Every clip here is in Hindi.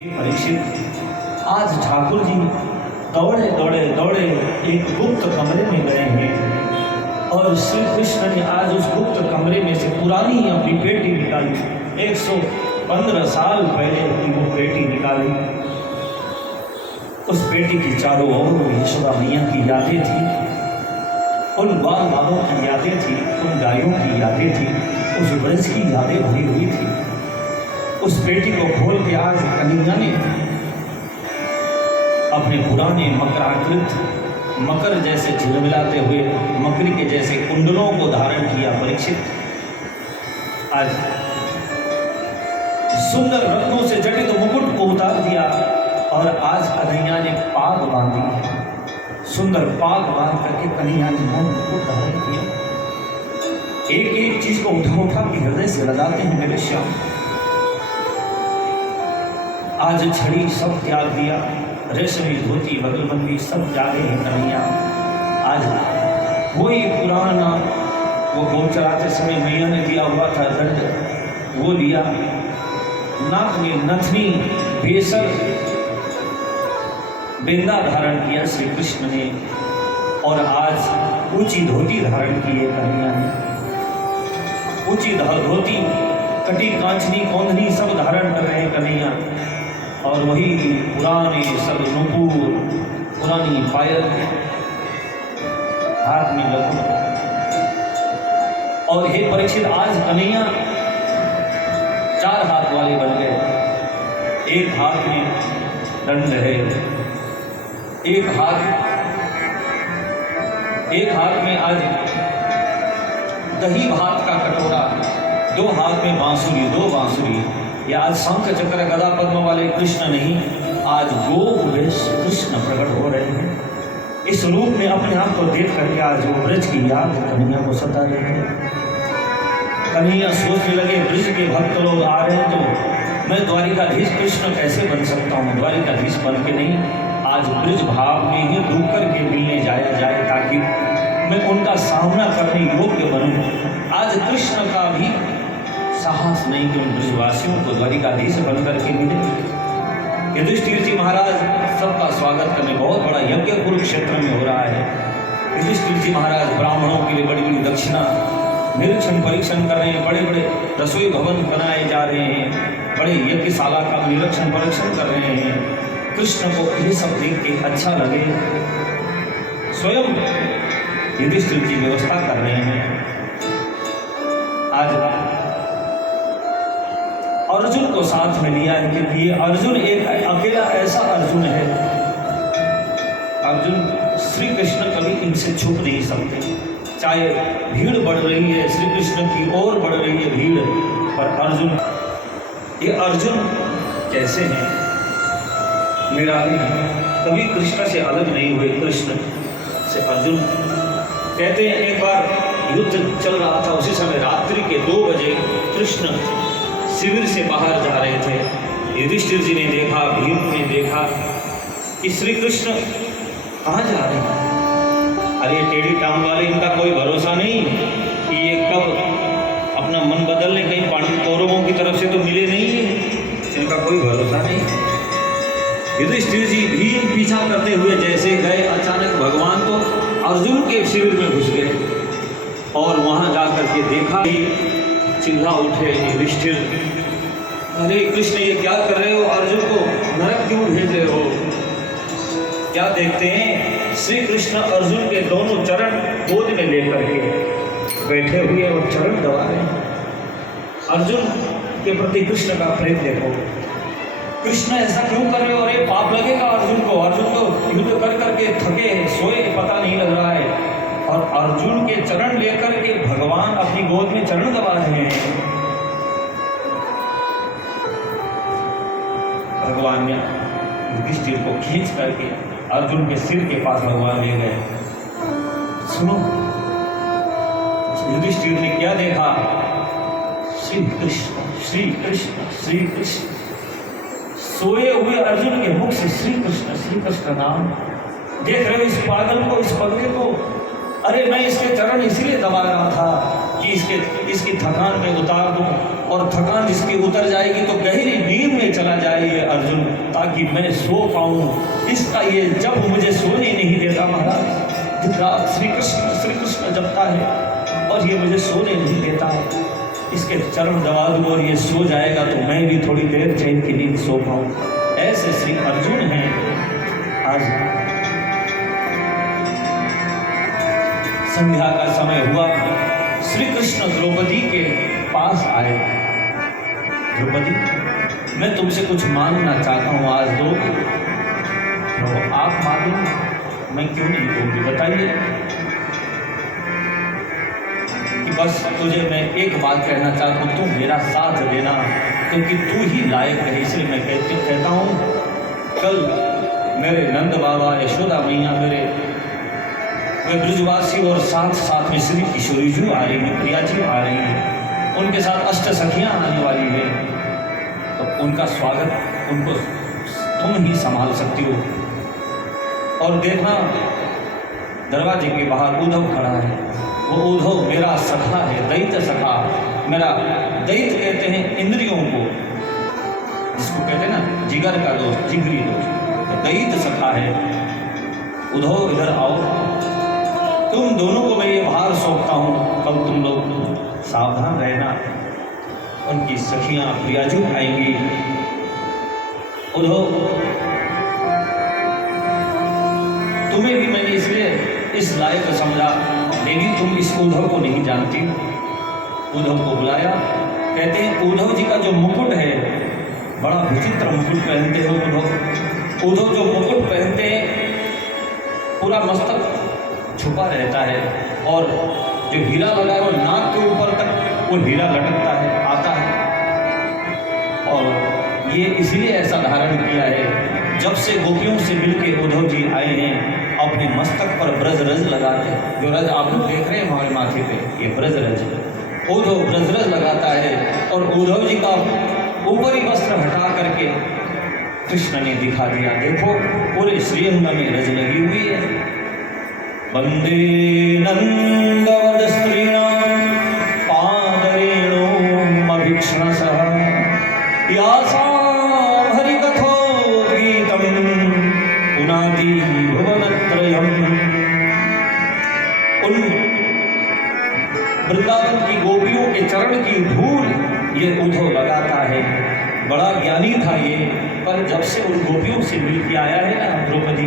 परीक्षित, आज ठाकुर जी दौड़े दौड़े दौड़े एक गुप्त कमरे में गए हैं और श्री कृष्ण ने आज उस गुप्त कमरे में से पुरानी अपनी पेटी निकाली। 115 साल पहले की वो पेटी निकाली। उस पेटी की चारों ओर यशोदा मैया की यादें थी, उन बाल बालों की यादें थी, उन गायों की यादें थी, उस ब्रज की यादें भरी हुई थी। उस पेटी को खोल के आज कन्हैया ने अपने पुराने मकराकृत मकर जैसे झिलमिलाते हुए मकड़ी के जैसे कुंडलों को धारण किया। परीक्षित, आज सुंदर रत्नों से जटित मुकुट को उतार दिया और आज कन्हैया ने पाग बांधी। सुंदर पाग बांध करके कन्हैया ने मन को धारण किया। एक एक चीज को उठा उठा के हृदय से लगाते हैं मेरे श्याम। आज छड़ी सब त्याग दिया, रेशमी धोती बगलबंदी सब त्यागे हैं कन्हैया। आज वही पुराना वो गोद चलाते समय मैया ने दिया हुआ था दंड, वो लिया। नाक में नथनी बेसर बेंदा धारण किया श्री कृष्ण ने और आज ऊंची धोती धारण की है कन्हैया ने। ऊंची धोती, कटी कांचनी कौंधनी सब धारण कर रहे हैं कन्हैया और वही पुराने सब नूपुर, पुरानी पायल, हाथ में लघु। और हे परीक्षित, आज कन्हैया 4 हाथ वाले बन गए। एक हाथ में दंड है, एक हाथ में आज दही भात का कटोरा, 2 हाथ में बांसुरी, 2 बांसुरी। ये आज शंख चक्र गदा पद्म वाले कृष्ण नहीं, आज गोप वेश कृष्ण प्रकट हो रहे हैं। इस रूप में अपने आप को देख करके आज वो ब्रज की याद कन्हैया को सता रहे हैं। कन्हैया सोचने लगे, ब्रज के भक्त लोग आ रहे हैं तो मैं द्वारिकाधीश कृष्ण कैसे बन सकता हूँ। द्वारिकाधीश बन के नहीं, आज ब्रज भाव में ही डूब करके मिलने जाया जाए ताकि मैं उनका सामना करने योग्य बनूं। आज कृष्ण का भी साहस नहीं कि उन ब्रजवासियों को द्वारिकाधीश बन करके मिले। युधिष्ठिर जी महाराज सबका स्वागत करने, बहुत बड़ा यज्ञ कुरुक्षेत्र में हो रहा है। युधिष्ठिर जी महाराज ब्राह्मणों के लिए बड़ी बड़ी दक्षिणा निरीक्षण परीक्षण कर रहे हैं, बड़े बड़े रसोई भवन बनाए जा रहे हैं, बड़े यज्ञशाला का निरीक्षण परीक्षण कर रहे हैं। कृष्ण को ये सब देख के अच्छा लगे, स्वयं युधिष्ठिर जी व्यवस्था कर रहे हैं। आज अर्जुन को साथ में लिया है क्योंकि ये अर्जुन एक अकेला ऐसा अर्जुन है। अर्जुन श्री कृष्ण कभी इनसे छुप नहीं सकते। चाहे भीड़ बढ़ रही है, श्री कृष्ण की ओर बढ़ रही है भीड़, पर अर्जुन, ये अर्जुन कैसे हैं, निराले हैं, कभी कृष्ण से अलग नहीं हुए। कृष्ण से अर्जुन कहते हैं, एक बार युद्ध चल रहा था, उसी समय रात्रि के 2 बजे कृष्ण शिविर से बाहर जा रहे थे। युधिष्ठिर जी ने देखा, भीम ने देखा कि श्री कृष्ण कहाँ जा रहे हैं। अरे टेढ़ी टांग वाले, इनका कोई भरोसा नहीं कि ये कब अपना मन बदल ले, कहीं कौरवों की तरफ से तो मिले नहीं है, इनका कोई भरोसा नहीं। युधिष्ठिर जी भीम पीछा करते हुए जैसे गए, अचानक भगवान तो अर्जुन के शिविर में घुस गए और वहाँ जा करके देखा, चिल्ला उठे युधिष्ठिर, अरे कृष्ण ये क्या कर रहे हो, अर्जुन को नरक क्यों भेज रहे हो। क्या देखते हैं, श्री कृष्ण अर्जुन के दोनों चरण गोद में लेकर के बैठे हुए और चरण दबा रहे हैं। अर्जुन के प्रति कृष्ण का प्रेम देखो। कृष्ण ऐसा क्यों कर रहे हो, अरे पाप लगेगा अर्जुन को। अर्जुन तो युद्ध कर करके थके, सोए, पता नहीं लग रहा है, और अर्जुन के चरण लेकर के भगवान अपनी गोद में चरण दबा रहे हैं। भगवान ने युधिष्ठिर को खींच करके अर्जुन के सिर के पास भगवान ले गए। सुनो, युधिष्ठिर ने क्या देखा, श्री कृष्ण श्री कृष्ण श्री कृष्ण। सोए हुए अर्जुन के मुख से श्री कृष्ण नाम। देख रहे हो इस पागल को, इस पगले को। अरे मैं इसके चरण इसलिए दबा रहा था कि इसकी थकान में उतार दूं, और थकान जिसकी उतर जाएगी तो गहरी नींद में चला जाए ये अर्जुन, ताकि मैं सो पाऊं। इसका ये जब मुझे सोने नहीं देता महाराज, दिन रात श्री कृष्ण जपता है और ये मुझे सोने नहीं देता। इसके चरण दबा दूं और ये सो जाएगा तो मैं भी थोड़ी देर चैन की नींद सो पाऊं। ऐसे श्री अर्जुन हैं। आज संध्या का समय हुआ, श्री कृष्ण द्रौपदी के पास आए। द्रौपदी, मैं तुमसे कुछ मांगना चाहता हूँ, आज दो। प्रभु आप मांगो, मैं क्यों नहीं दूंगी, बताइए। कि बस तुझे मैं एक बात कहना चाहता हूँ, तू मेरा साथ देना, क्योंकि तू ही लायक है। इसलिए मैं कहता हूँ, कल मेरे नंद बाबा, यशोदा मैया, वे ब्रजवासी और साथ साथ में श्री किशोरी जी आ रही हैं, प्रिया जी आ रही हैं, उनके साथ अष्ट सखियाँ आने वाली हैं। तो उनका स्वागत उनको तुम ही संभाल सकती हो। और देखना, दरवाजे के बाहर उद्धव खड़ा है। वो उद्धव मेरा सखा है, दैत्य सखा। मेरा दैत्य कहते हैं इंद्रियों को, जिसको कहते हैं ना जिगर का दोस्त, जिगरी दोस्त, तो दैत्य सखा है। उद्धव इधर आओ, तुम दोनों को मैं ये भार सौंपता हूँ, कब तुम लोग सावधान रहना। उनकी सखियाँ प्रियाजू आएंगी। उद्धव, तुम्हें भी मैंने इसलिए इस लायक समझा, लेकिन तुम इस उद्धव को नहीं जानती। उद्धव को बुलाया, कहते हैं उद्धव जी का जो मुकुट है, बड़ा विचित्र मुकुट पहनते हो उद्धव। उद्धव जो मुकुट पहनते हैं, पूरा मस्तक छुपा रहता है, और जो हीरा लगा है वो नाक के ऊपर तक वो हीरा लटकता है, आता है। और ये इसलिए ऐसा धारण किया है, जब से गोपियों से मिलकर उद्धव जी आए हैं, अपने मस्तक पर ब्रज रज लगाते हैं। जो रज आप लोग देख रहे हैं हमारे माथे पे, ये ब्रज रज, उद्धव ब्रज रज लगाता है। और उद्धव जी का ऊपरी वस्त्र हटा करके कृष्ण ने दिखा दिया, देखो पूरे श्रीअंग में रज लगी हुई है। वंदे नंदवद स्त्रीणां पादरेणुम् अभीक्ष्णसः यासां हरिकथोद्गीतं पुनाति भुवनत्रयम्। उन वृंदावन की गोपियों के चरण की धूल ये उद्धव लगाता है। बड़ा ज्ञानी था ये, पर जब से उन गोपियों से मिलकर आया है ना द्रौपदी,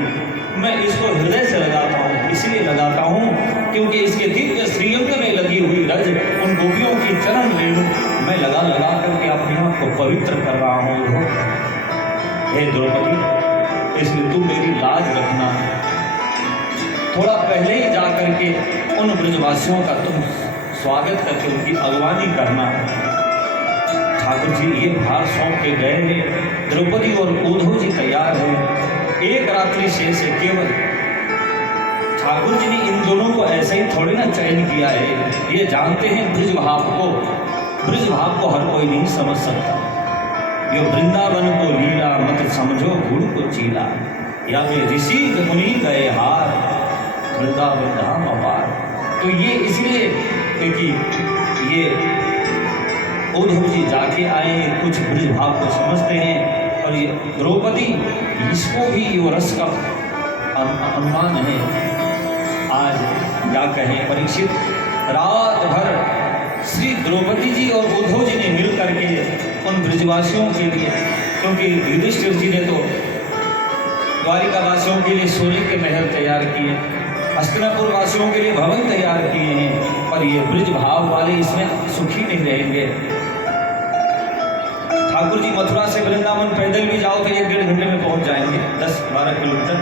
मैं इसको हृदय से लगाता हूँ। इसलिए लगाता हूँ क्योंकि इसके दिव्य श्रीअंग में लगी हुई रज उन गोपियों की चरण रेणु मैं लगा करके अपने आप को पवित्र कर रहा हूँ। हे द्रौपदी, इसलिए तुम मेरी लाज रखना। थोड़ा पहले ही जा करके उन ब्रजवासियों का तुम स्वागत करके उनकी अगवानी करना। ठाकुर जी ये भार सौंप के गए हैं, द्रौपदी और उद्धव जी तैयार हैं। एक रात्रि शेष है केवल। ठाकुर जी ने इन दोनों को ऐसे ही थोड़ी ना चयन किया है, ये जानते हैं ब्रज भाव को हर कोई नहीं समझ सकता। ये वृंदावन को लीला मत समझो गुरु को चीला, या वे ऋषि मुनि गए हार, वृंदावन धाम अपार। तो ये इसलिए क्योंकि ये उद्धव जी जाके आए, कुछ ब्रज भाव को समझते हैं। और ये द्रौपदी, इसको भी वो रस का अनुमान है। आज क्या कहें, परीक्षित रात भर श्री द्रौपदी जी और उद्धव जी ने मिल करके उन ब्रजवासियों के लिए, क्योंकि युधिष्ठिर जी ने तो द्वारिका वासियों के लिए सोने के महल तैयार किए, हस्तिनापुर वासियों के लिए भवन तैयार किए हैं, पर ये ब्रज भाव वाले इसमें सुखी नहीं रहेंगे। ठाकुर जी मथुरा से वृंदावन पैदल भी जाओ तो 1-1.5 घंटे में पहुंच जाएंगे, 10-12 किलोमीटर।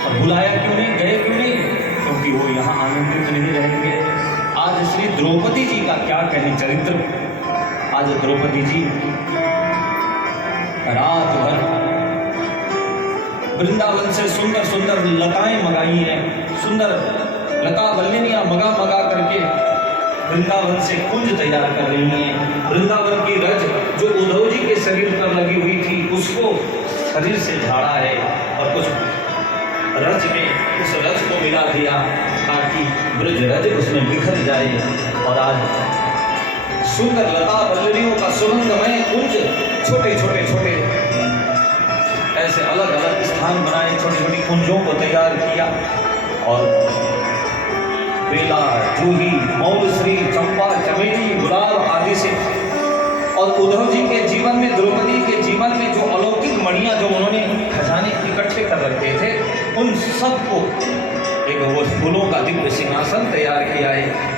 और बुलाया क्यों नहीं, गए क्यों नहीं? क्योंकि वो यहाँ आनंदित नहीं रहेंगे। आज श्री द्रौपदी जी का क्या कहें चरित्र। आज द्रौपदी जी रात भर वृंदावन से सुंदर सुंदर लताएं मंगाई हैं, सुंदर लता बल्लिनियां मंगा करके वृंदावन से कुंज तैयार कर रही हैं। वृंदावन की रज जो उद्धव जी के शरीर पर लगी हुई थी उसको शरीर से झाड़ा है, और कुछ रज में उस रज को मिला दिया ताकि ब्रज रज उसमें बिखर जाए। और आज सुंदर लता वल्लरियों का सुगंधमय कुंज, छोटे छोटे छोटे ऐसे अलग अलग स्थान बनाए, छोटी छोटी कुंजों को तैयार किया और बेला, जूही, मौलश्री, चंपा, चमेली, गुलाब आदि से, और उद्धव जी के जीवन में, द्रौपदी के जीवन में जो अलौकिक मणियां जो उन्होंने खजाने इकट्ठे कर रखे थे, उन सबको एक वो फूलों का दिव्य सिंहासन तैयार किया है।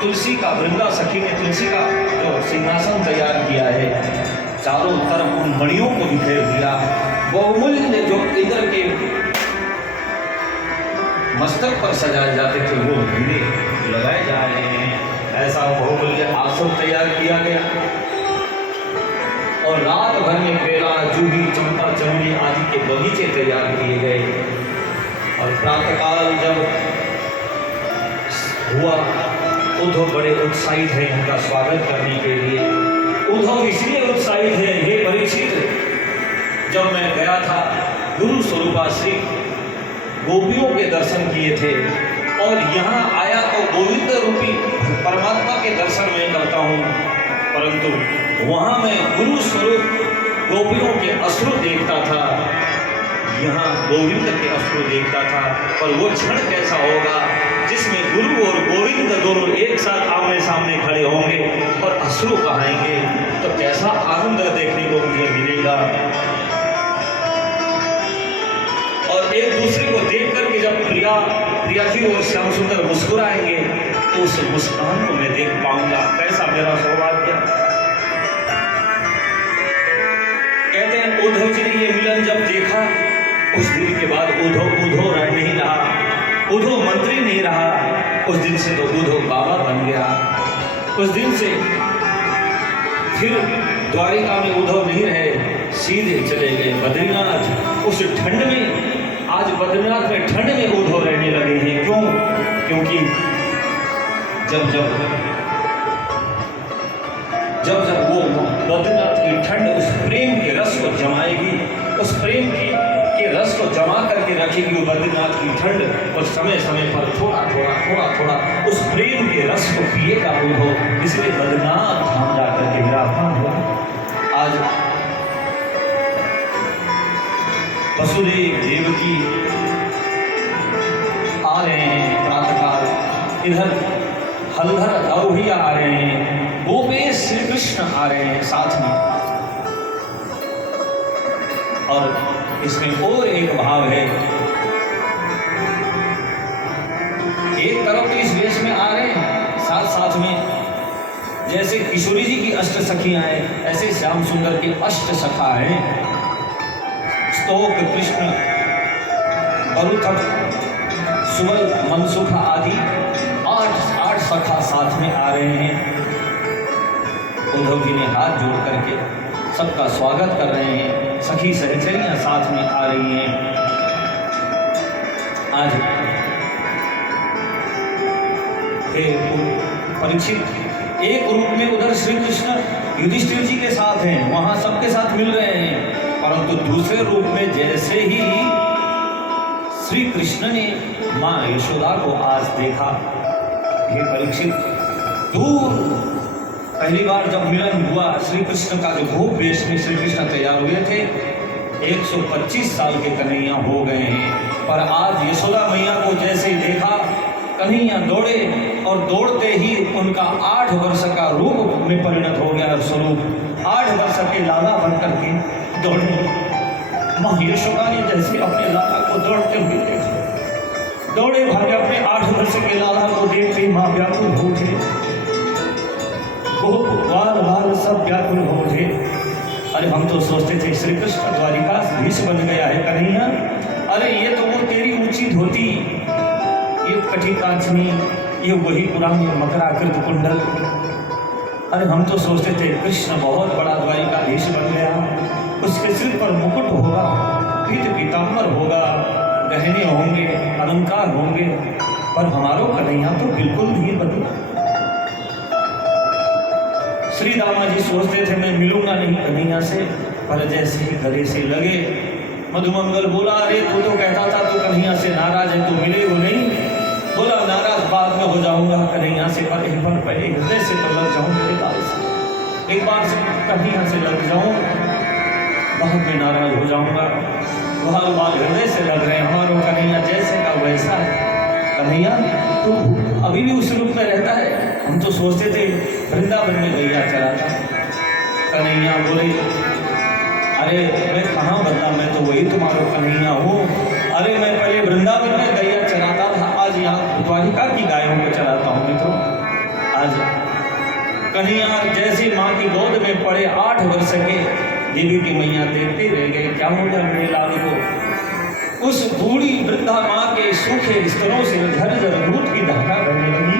तुलसी का, वृंदा सखी ने तुलसी का जो सिंहासन तैयार किया है, चारों तरफ उन मणियों को बिखेर दिया। बहुमूल्य जो इंद्र के मस्तक पर सजाए जाते थे वो हीरे लगाए जा रहे हैं। ऐसा बहुमूल्य आसन तैयार किया गया और रात भर में बेला, जूही, चंपा, चमेली आदि के बगीचे तैयार किए गए। और प्रातःकाल जब हुआ, उद्धव बड़े उत्साहित हैं इनका स्वागत करने के लिए। उद्धव इसलिए उत्साहित है, हे परीक्षित, जब मैं गया था गुरु स्वरूपा श्री गोपियों के दर्शन किए थे और यहाँ आया तो गोविंद रूपी परमात्मा के दर्शन मैं करता हूँ, परंतु वहाँ मैं गुरु स्वरूप गोपियों के अश्रु देखता था, यहाँ गोविंद के अश्रु देखता था। पर वो क्षण कैसा होगा जिसमें गुरु और गोविंद दोनों एक साथ आमने सामने खड़े होंगे और अश्रु बहाएंगे, तो कैसा आनंद देखने को मुझे मिलेगा। और एक दूसरे को देख करके जब प्रिया जी और श्याम सुंदर मुस्कुराएंगे तो उस मुस्कान को मैं देख पाऊंगा, कैसा मेरा सौभाग्य। कहते हैं उद्धव जी ने ये मिलन जब देखा, उस दिन के बाद उद्धव रह नहीं रहा, उद्धव मंत्री नहीं रहा, उस दिन से तो उद्धव बाबा बन गया। उस दिन से फिर द्वारिका में उद्धव नहीं रहे, सीधे चले गए बद्रीनाथ। उस ठंड में, आज बद्रीनाथ में ठंड में उद्धव रहने लगे हैं। क्यों? क्योंकि जब जब वो बद्रीनाथ की ठंड उस प्रेम के रस को जमाएगी, उस प्रेम के रस को जमा करके रखेगी वो बद्रीनाथ की ठंड, और समय समय पर थोड़ा थोड़ा उस प्रेम के रस को पिएगा उद्धव। इसलिए बद्रीनाथ धाम जाकर के विराजमान हुआ। आज वसुदेव देवकी आ रहे हैं प्रातःकाल, इधर हलधर लौहिया आ रहे हैं, गोपेश श्री कृष्ण आ रहे हैं साथ में। और इसमें और एक भाव है, एक तरफ तो इस वेश में आ रहे हैं, साथ साथ में जैसे किशोरी जी की अष्ट सखियां हैं, ऐसे श्याम सुंदर के अष्ट सखा हैं। स्तोक, कृष्ण, बरुथक, सुबल, मनसुख आदि आठ सखा साथ में आ रहे हैं। उद्धव जी ने हाथ जोड़ करके सबका स्वागत कर रहे हैं, सखी सहचरियां साथ में आ रही हैं। आज परीक्षित एक रूप में उधर श्री कृष्ण युधिष्ठिर जी के साथ हैं, वहां सबके साथ मिल रहे हैं, परंतु दूसरे रूप में जैसे ही श्री कृष्ण ने मां यशोदा को आज देखा, हे परीक्षित, दूर पहली बार जब मिलन हुआ, श्री कृष्ण का जो भूप वेश में श्री कृष्ण तैयार हुए थे, 125 साल के कन्हैया हो गए हैं, पर आज यशोदा मैया को जैसे ही देखा, कन्हैया दौड़े और दौड़ते ही उनका 8 वर्ष का रूप में परिणत हो गया स्वरूप। 8 वर्ष के लाला बनकर के दौड़े। माँ यशोदा ने जैसे अपने लाला को दौड़ते हुए देखा, दौड़े भागे अपने 8 वर्ष के लाला को देखते माँ व्याकुल हो उठे, बार बार सब व्याकुल हो उठे। अरे हम तो सोचते थे श्री कृष्ण द्वारिकाधीश बन गया है कन्हैया, अरे ये तो वो तेरी ऊंची धोती, ये कठी कांचनी, ये वही पुरानी मकराकृत कुंडल। अरे हम तो सोचते थे कृष्ण बहुत बड़ा द्वारिकाधीश बन गया, उसके सिर पर मुकुट होगा, पीठ पीताम्बर होगा, गहने होंगे, अलंकार होंगे, पर हमारो कन्हैया तो बिल्कुल नहीं बदला। श्री दामा जी सोचते थे मैं मिलूंगा नहीं कन्हैया से, पर जैसे ही गले से लगे, मधुमंगल बोला, अरे तू तो कहता था तू कन्हैया से नाराज है, तू मिले वो नहीं, बोला नाराज बाद में हो जाऊंगा कन्हैया से, पर एक बार पहले हृदय से तो लग जाऊं मेरे लाल से, एक बार से कन्हैया से लग जाऊं, बाद में नाराज हो जाऊंगा। बाल बाल हृदय से लग रहे हैं हमारो कन्हैया जैसे का वैसा है। कन्हैया तू अभी भी उस रूप में रहता है, हम तो सोचते थे वृंदावन में गैया चराता। कन्हैया बोले अरे मैं कहाँ बदला, मैं तो वही तुम्हारा कन्हैया हूँ। अरे मैं पहले वृंदावन में गैया चराता था, आज यहाँ द्वारिका की गायों को चराता हूँ। मैं तो आज कन्हैया जैसी माँ की गोद में पड़े 8 वर्ष के देवी की मैया देखते रह गए, क्या हो गया मेरे लाल को। उस बूढ़ी वृद्धा माँ के सूखे स्तरों से झरझर दूध की धारा बहने लगी।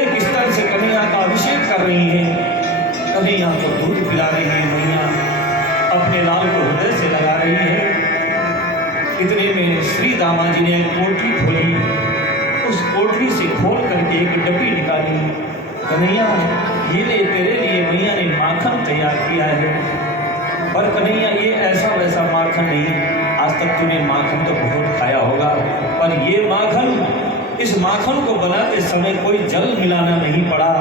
एक स्तर से कन्हैया का अभिषेक कर रही है, कन्हैया को दूध पिला रही है मैया, अपने लाल को हृदय से लगा रही है। इतने में श्री दामा जी ने एक पोटली खोली, उस पोटली से खोल करके एक डब्बी निकाली। कन्हैया ये ले तेरे लिए मैया ने माखन तैयार किया है। पर कन्हैया ये ऐसा वैसा माखन नहीं, आज तक तूने माखन तो बहुत खाया होगा, पर ये माखन, इस माखन को बनाते समय कोई जल मिलाना नहीं पड़ा।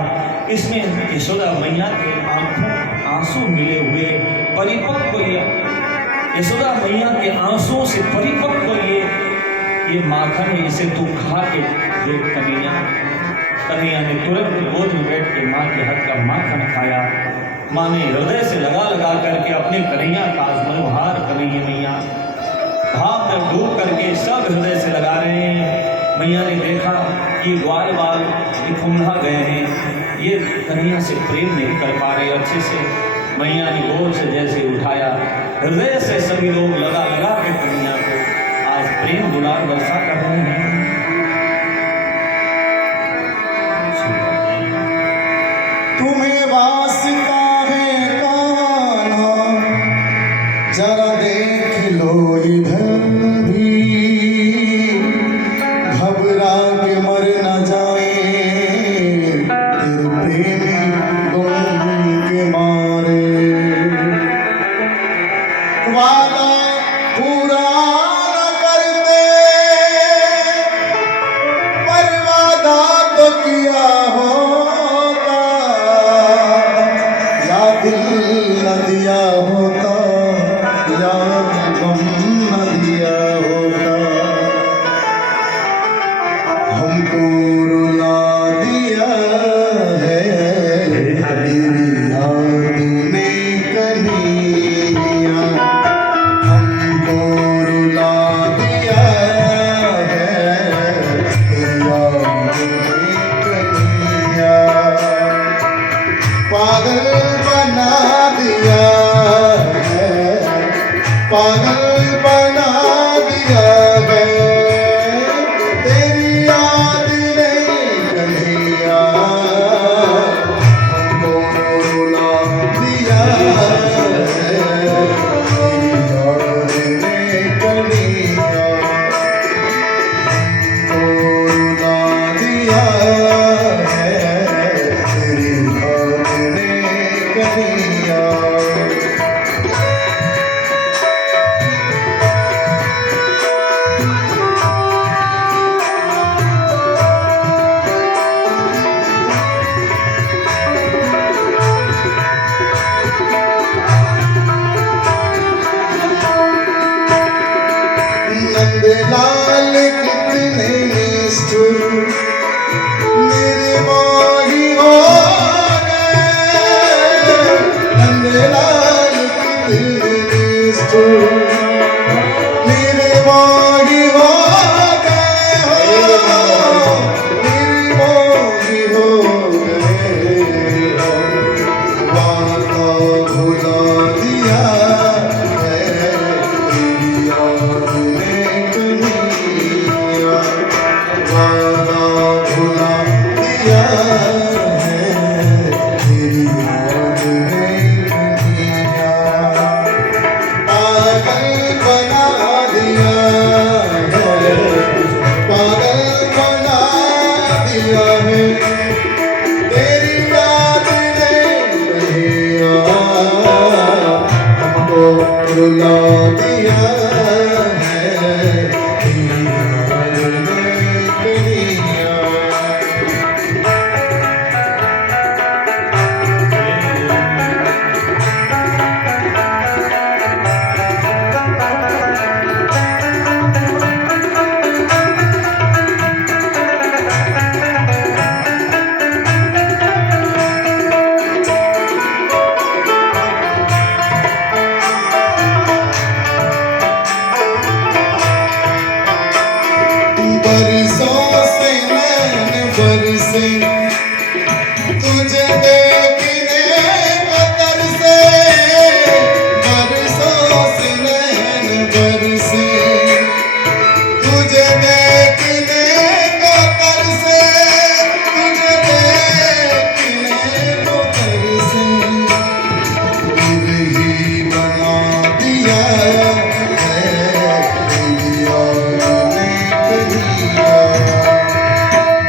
इसमें यशोदा मैया के आंखों आंसू मिले हुए परिपक्व, यशोदा मैया के आंसुओं से परिपक्व ये माखन है, इसे तू खा के देख कन्हैया। कन्हैया ने तुरंत गोद में बैठ के माँ के हाथ का माखन खाया। माँ ने हृदय से लगा लगा करके अपने कन्हैया का मनोहार कन्हैया मैया भाव में डूब करके सब हृदय से लगा रहे हैं। मैया ने देखा कि ग्वाल बाल दिखुंधा गए हैं, ये कन्हैया से प्रेम नहीं कर पा रहे अच्छे से। मैया ने गोद से जैसे उठाया, हृदय से सभी लोग लगा लगा के कन्हैया को आज प्रेम दुलार वर्षा कर रहे हैं। तुम्हें वास्ता है कान्हा, जरा देख लो इधर भी, घबरा के मर न जाए तेरे प्रेमी गम के मारे। वादा पूरा न करते, पर वादा तो किया होता, या दिल न दिया होता, या गम न दिया होता। हमको रुला दिया है तेरी याद ने कन्हैया, हमको रुला दिया है तेरी याद ने कन्हैया। पागल बना दिया है, पागल बना दिया है तेरी याद ने कन्हैया, हमको रुला दिया है तेरी याद ने कन्हैया, हमको रुला दिया है तेरी याद ने कन्हैया। नंदलाल कितने निष्ठुर मेरे मोही हो गए, नंदलाल कितने निष्ठुर मेरे मोही हो गए हो, मेरे मोही हो गए हो। वादा भुला दिया है तेरी याद ने कन्हैया, वादा भुला दिया है तेरी याद ने कन्हैया। पागल बना दिया है, पागल बना दिया है तेरी याद ने कन्हैया, हमको रुला दिया है तेरी याद ने कन्हैया। कर से तुझे देखने को कर से तुझे देखने को कर से दिल ही बना दिया है तेरी याद ने कहिया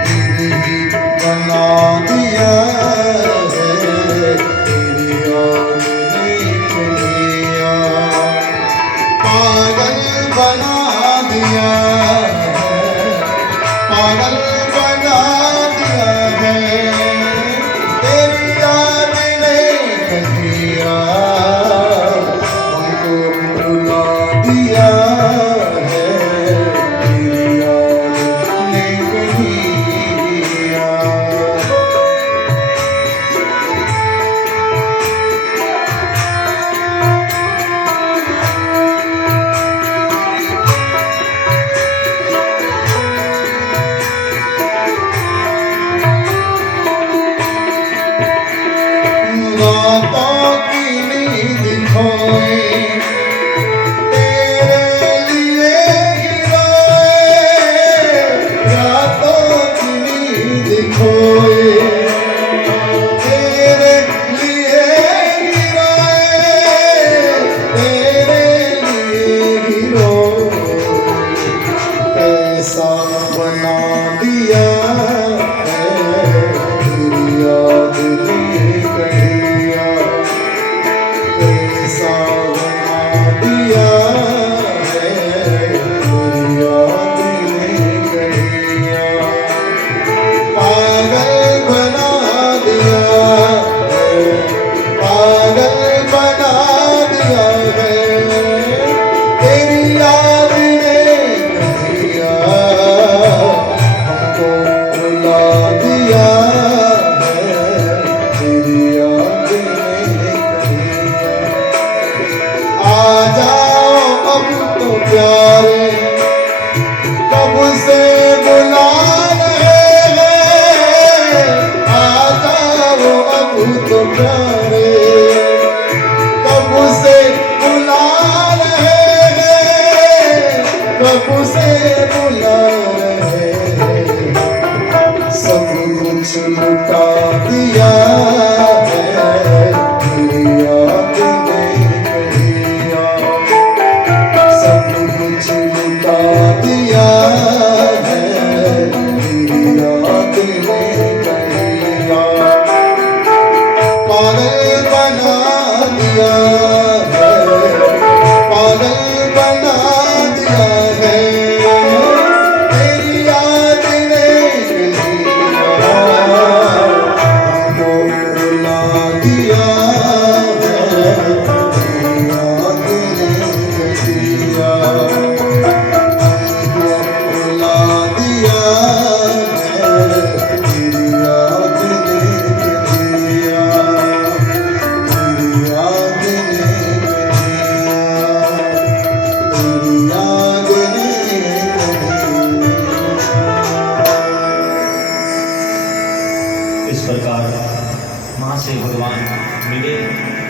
दिल ही बना दिया है तेरी याद ने कहिया पागल बना दिया है पागल बना दिया है तेरी याद ने कहिया हमको रुला दिया है तेरी याद ने कहिया रातों की नींद खोए तेरे लिए ही रोए रातों की नींद खोए तेरे लिए ही रोए तेरे लिए ही रोए ऐसा बना दिया है तेरी याद ने कहिया ऐसा बना दिया है तेरी याद ने कहिया पागल बना दिया है पागल बना दिया है तेरी याद ने कहिया हमको रुला दिया है तेरी याद ने कहिया आ जाओ अब तो प्यारे कब से बुला रहे हैं आ जाओ अब तो प्यारे कब से बुला रहे हैं कब से बुला रहे हैं सब कुछ लुटा दिया है तेरी याद ने कहिया सब कुछ लुटा दिया है तेरी याद ने कहिया पागल बना दिया है पागल बना दिया है तेरी याद ने कहिया हमको रुला दिया है तेरी याद ने कहिया हमको रुला दिया है तेरी याद ने कहिया तेरी याद ने कहिया तेरी याद ने कहिया इस प्रकार वहाँ से भगवान मिले